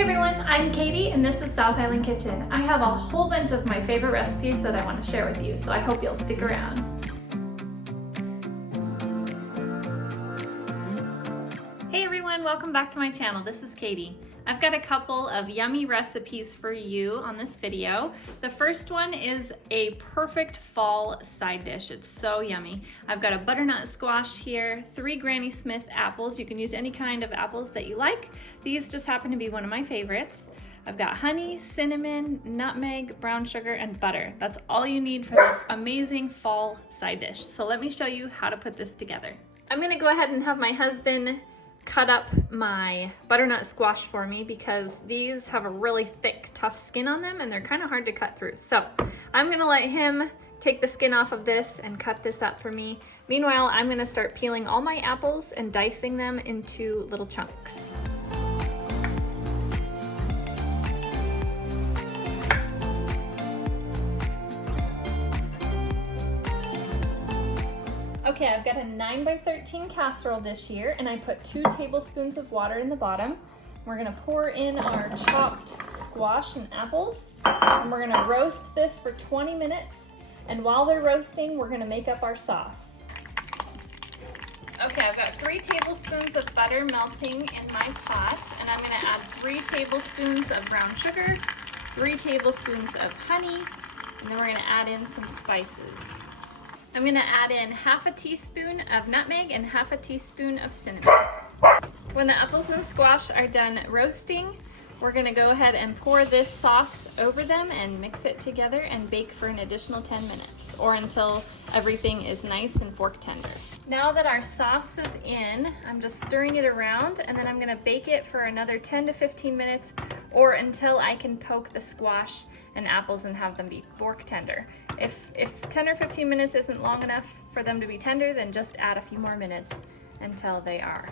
Hey everyone, I'm Katie and this is South Island Kitchen. I have a whole bunch of my favorite recipes that I want to share with you, so I hope you'll stick around. Hey everyone, welcome back to my channel. This is Katie. I've got a couple of yummy recipes for you on this video. The first one is a perfect fall side dish. It's so yummy. I've got a butternut squash here, 3 Granny Smith apples. You can use any kind of apples that you like. These just happen to be one of my favorites. I've got honey, cinnamon, nutmeg, brown sugar, and butter. That's all you need for this amazing fall side dish. So let me show you how to put this together. I'm gonna go ahead and have my husband cut up my butternut squash for me because these have a really thick, tough skin on them and they're kind of hard to cut through. So I'm gonna let him take the skin off of this and cut this up for me. Meanwhile, I'm gonna start peeling all my apples and dicing them into little chunks. Okay, I've got a 9x13 casserole dish here and I put 2 tablespoons of water in the bottom. We're gonna pour in our chopped squash and apples and we're gonna roast this for 20 minutes. And while they're roasting, we're gonna make up our sauce. Okay, I've got 3 tablespoons of butter melting in my pot and I'm gonna add 3 tablespoons of brown sugar, 3 tablespoons of honey, and then we're gonna add in some spices. I'm gonna add in half a teaspoon of nutmeg and half a teaspoon of cinnamon. When the apples and squash are done roasting, we're gonna go ahead and pour this sauce over them and mix it together and bake for an additional 10 minutes or until everything is nice and fork tender. Now that our sauce is in, I'm just stirring it around and then I'm gonna bake it for another 10 to 15 minutes or until I can poke the squash and apples and have them be fork tender. If 10 or 15 minutes isn't long enough for them to be tender, then just add a few more minutes until they are.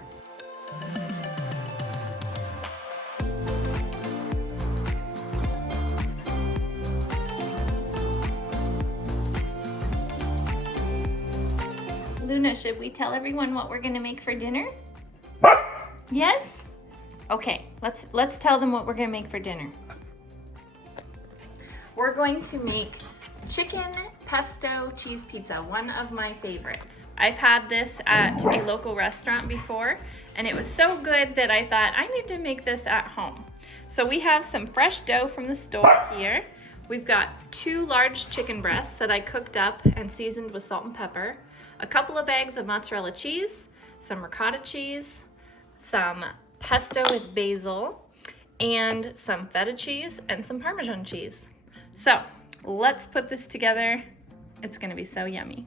Luna, should we tell everyone what we're gonna make for dinner? Yes? Okay, let's tell them what we're gonna make for dinner. We're going to make chicken pesto cheese pizza, one of my favorites. I've had this at a local restaurant before and it was so good that I thought I need to make this at home. So we have some fresh dough from the store here. We've got 2 large chicken breasts that I cooked up and seasoned with salt and pepper, a couple of bags of mozzarella cheese, some ricotta cheese, some pesto with basil, and some feta cheese and some Parmesan cheese. So let's put this together. It's gonna be so yummy.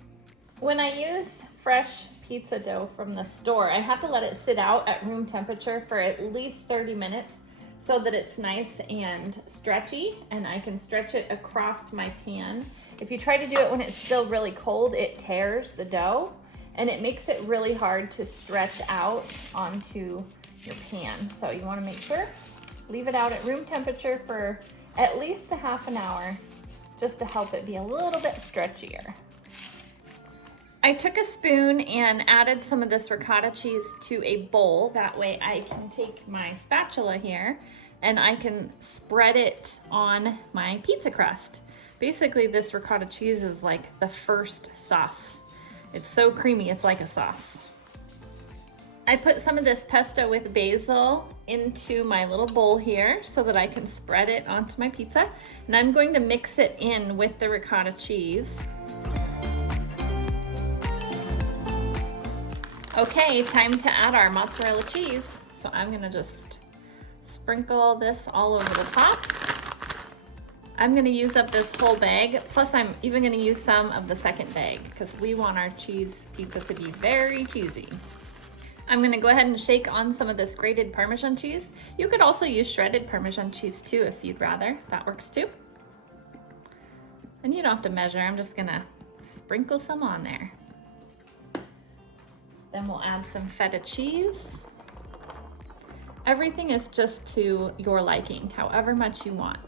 When I use fresh pizza dough from the store, I have to let it sit out at room temperature for at least 30 minutes so that it's nice and stretchy and I can stretch it across my pan. If you try to do it when it's still really cold, it tears the dough and it makes it really hard to stretch out onto your pan. So you wanna make sure, leave it out at room temperature for at least a half an hour just to help it be a little bit stretchier. I took a spoon and added some of this ricotta cheese to a bowl. That way I can take my spatula here and I can spread it on my pizza crust. Basically, this ricotta cheese is like the first sauce. It's so creamy, it's like a sauce. I put some of this pesto with basil into my little bowl here so that I can spread it onto my pizza. And I'm going to mix it in with the ricotta cheese. Okay, time to add our mozzarella cheese. So I'm gonna just sprinkle this all over the top. I'm gonna use up this whole bag, plus I'm even gonna use some of the second bag because we want our cheese pizza to be very cheesy. I'm gonna go ahead and shake on some of this grated Parmesan cheese. You could also use shredded Parmesan cheese too if you'd rather, that works too. And you don't have to measure, I'm just gonna sprinkle some on there. Then we'll add some feta cheese. Everything is just to your liking, however much you want.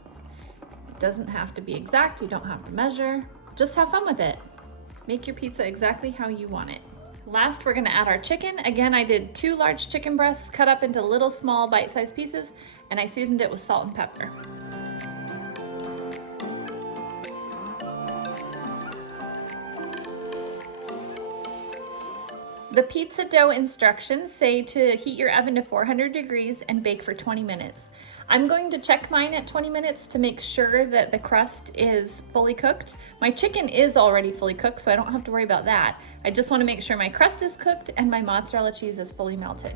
It doesn't have to be exact, you don't have to measure. Just have fun with it. Make your pizza exactly how you want it. Last, we're gonna add our chicken. Again, I did 2 large chicken breasts cut up into little small bite-sized pieces, and I seasoned it with salt and pepper. The pizza dough instructions say to heat your oven to 400 degrees and bake for 20 minutes. I'm going to check mine at 20 minutes to make sure that the crust is fully cooked. My chicken is already fully cooked, so I don't have to worry about that. I just want to make sure my crust is cooked and my mozzarella cheese is fully melted.